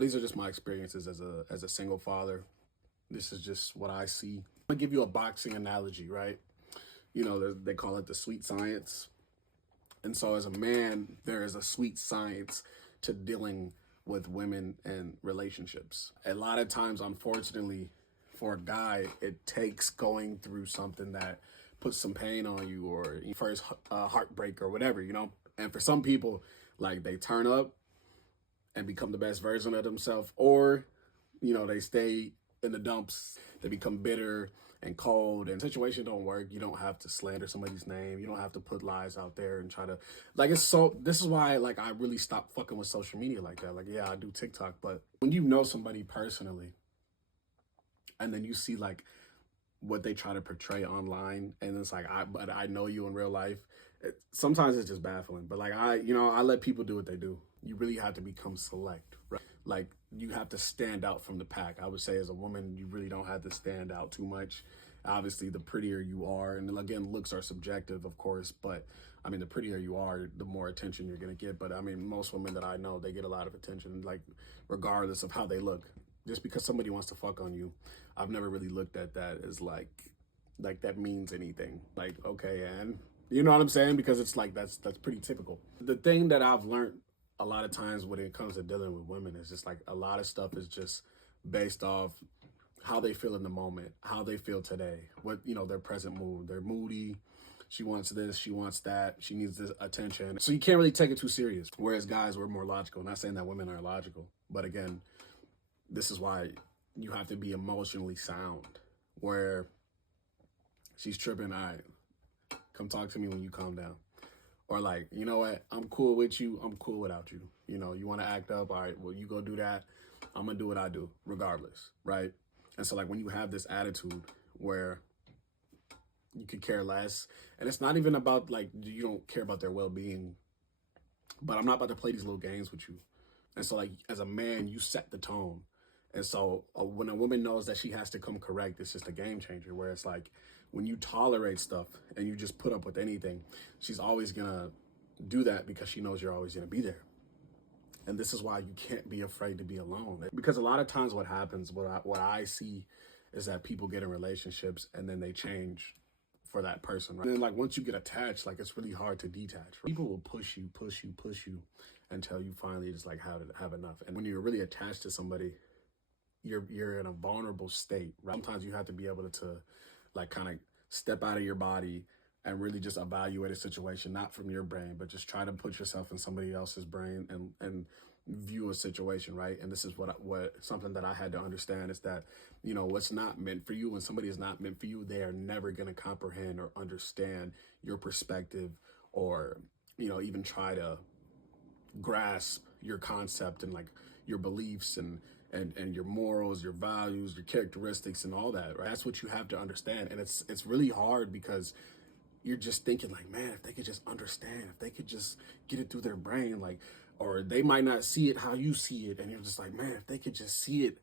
these are just my experiences as a single father. This is just what I see. I'm gonna give you a boxing analogy, right? They call it the sweet science. And so as a man, there is a sweet science to dealing with women and relationships. A lot of times, unfortunately, for a guy, it takes going through something that puts some pain on you, or first heartbreak or whatever, And for some people, like, they turn up and become the best version of themselves, or, they stay in the dumps, they become bitter and cold, and the situation don't work. You don't have to slander somebody's name. You don't have to put lies out there and try to, like, this is why, like, I really stopped fucking with social media like that. Like, yeah, I do TikTok, but when you know somebody personally and then you see, like, what they try to portray online, and it's like, but I know you in real life, sometimes it's just baffling. But like, I let people do what they do. You really have to become select, right? Like, you have to stand out from the pack. I would say as a woman, you really don't have to stand out too much. Obviously, the prettier you are, and again, looks are subjective, of course, but I mean, the prettier you are, the more attention you're gonna get. But I mean, most women that I know, they get a lot of attention, like, regardless of how they look. Just because somebody wants to fuck on you, I've never really looked at that as like that means anything. Like, okay, and you know what I'm saying? Because it's like, that's pretty typical. The thing that I've learned a lot of times when it comes to dealing with women is just like, a lot of stuff is just based off how they feel in the moment, how they feel today, what, their present mood. They're moody. She wants this, she wants that, she needs this attention. So you can't really take it too serious. Whereas guys, we're more logical. Not saying that women are logical, but again, this is why you have to be emotionally sound. Where she's tripping, all right, come talk to me when you calm down. Or like, you know what, I'm cool with you, I'm cool without you. You want to act up, all right, well, you go do that. I'm going to do what I do, regardless, right? And so, like, when you have this attitude where you could care less, and it's not even about, like, you don't care about their well-being, but I'm not about to play these little games with you. And so, like, as a man, you set the tone. And so when a woman knows that she has to come correct, it's just a game changer. Where it's like, when you tolerate stuff and you just put up with anything, she's always going to do that because she knows you're always going to be there. And this is why you can't be afraid to be alone. Because a lot of times what happens, what I see is that people get in relationships and then they change for that person, right? And then, like, once you get attached, like, it's really hard to detach. Right? People will push you until you finally just, like, have enough. And when you're really attached to somebody, you're in a vulnerable state, right? Sometimes you have to be able to, like, kind of step out of your body and really just evaluate a situation, not from your brain, but just try to put yourself in somebody else's brain and view a situation, right? And this is what something that I had to understand is that, what's not meant for you, when somebody is not meant for you, they are never going to comprehend or understand your perspective, or, even try to grasp your concept and, like, your beliefs and your morals, your values, your characteristics, and all that, right? That's what you have to understand. And it's really hard because you're just thinking, like, man, if they could just understand, if they could just get it through their brain, like, or they might not see it how you see it. And you're just like, man, if they could just see it.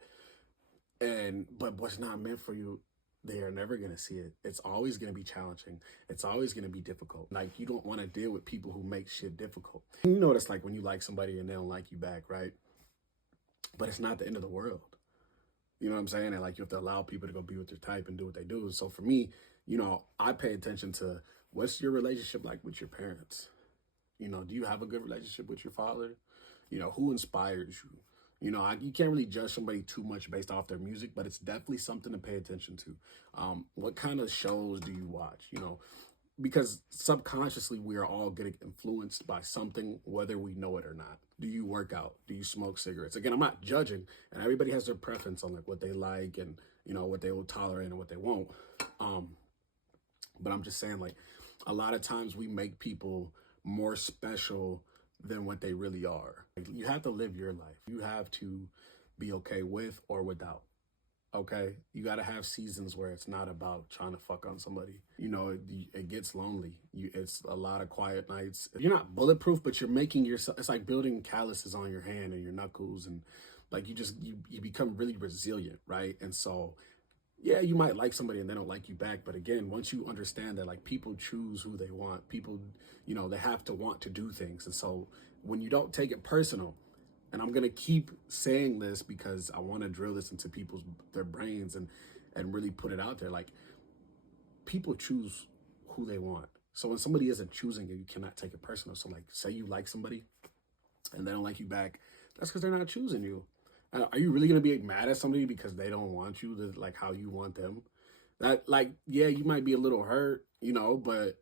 But what's not meant for you, they are never going to see it. It's always going to be challenging. It's always going to be difficult. Like, you don't want to deal with people who make shit difficult. You know what it's like when you like somebody and they don't like you back, right? But it's not the end of the world. You know what I'm saying? And, like, you have to allow people to go be with their type and do what they do. So for me, I pay attention to, what's your relationship like with your parents? Do you have a good relationship with your father? Who inspires you? You can't really judge somebody too much based off their music, but it's definitely something to pay attention to. What kind of shows do you watch? Because subconsciously we are all getting influenced by something, whether we know it or not. Do you work out? Do you smoke cigarettes? Again, I'm not judging, and everybody has their preference on, like, what they like and, what they will tolerate and what they won't. But I'm just saying, like, a lot of times we make people more special than what they really are. Like, you have to live your life. You have to be okay with or without. Okay, you got to have seasons where it's not about trying to fuck on somebody. It gets lonely. It's a lot of quiet nights. You're not bulletproof, but you're making yourself, it's like building calluses on your hand and your knuckles. And, like, you become really resilient, right? And so, yeah, you might like somebody and they don't like you back. But again, once you understand that, like, people choose who they want, people, they have to want to do things. And so when you don't take it personal, And I'm gonna keep saying this because I want to drill this into their brains and really put it out there. Like, people choose who they want. So when somebody isn't choosing you, you cannot take it personal. So like, say you like somebody and they don't like you back, that's because they're not choosing you. Are you really gonna be mad at somebody because they don't want you to like how you want them? That, like, yeah, you might be a little hurt, you know, but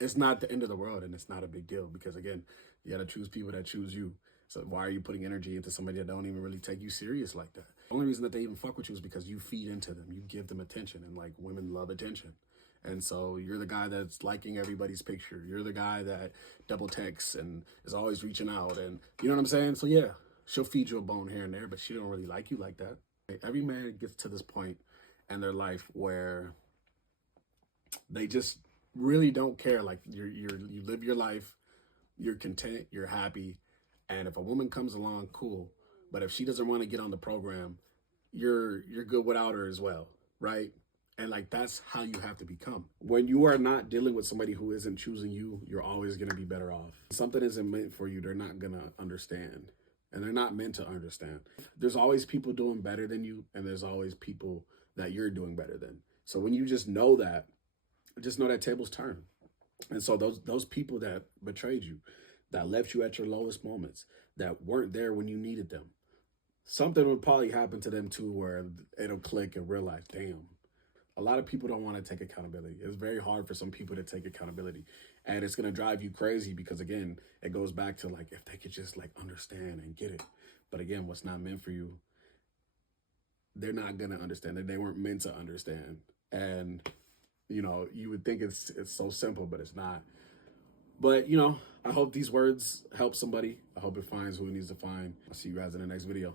it's not the end of the world, and it's not a big deal because, again, you got to choose people that choose you. So why are you putting energy into somebody that don't even really take you serious like that? The only reason that they even fuck with you is because you feed into them. You give them attention, and like, women love attention. And so you're the guy that's liking everybody's picture. You're the guy that double texts and is always reaching out, and you know what I'm saying? So yeah, she'll feed you a bone here and there, but she don't really like you like that. Every man gets to this point in their life where they just really don't care. Like, you live your life, you're content, you're happy, and if a woman comes along, cool. But if she doesn't want to get on the program, you're good without her as well, right? And like, that's how you have to become. When you are not dealing with somebody who isn't choosing you, you're always gonna be better off. Something isn't meant for you, they're not gonna understand. And they're not meant to understand. There's always people doing better than you, and there's always people that you're doing better than. So when you just know that, just know that tables turn. And so those people that betrayed you, that left you at your lowest moments, that weren't there when you needed them, something would probably happen to them too, where it'll click and realize, damn, a lot of people don't want to take accountability. It's very hard for some people to take accountability, and it's going to drive you crazy because, again, it goes back to like, if they could just like understand and get it. But again, what's not meant for you, they're not going to understand it. They weren't meant to understand. And you know, you would think it's so simple, but it's not. But, you know, I hope these words help somebody. I hope it finds who it needs to find. I'll see you guys in the next video.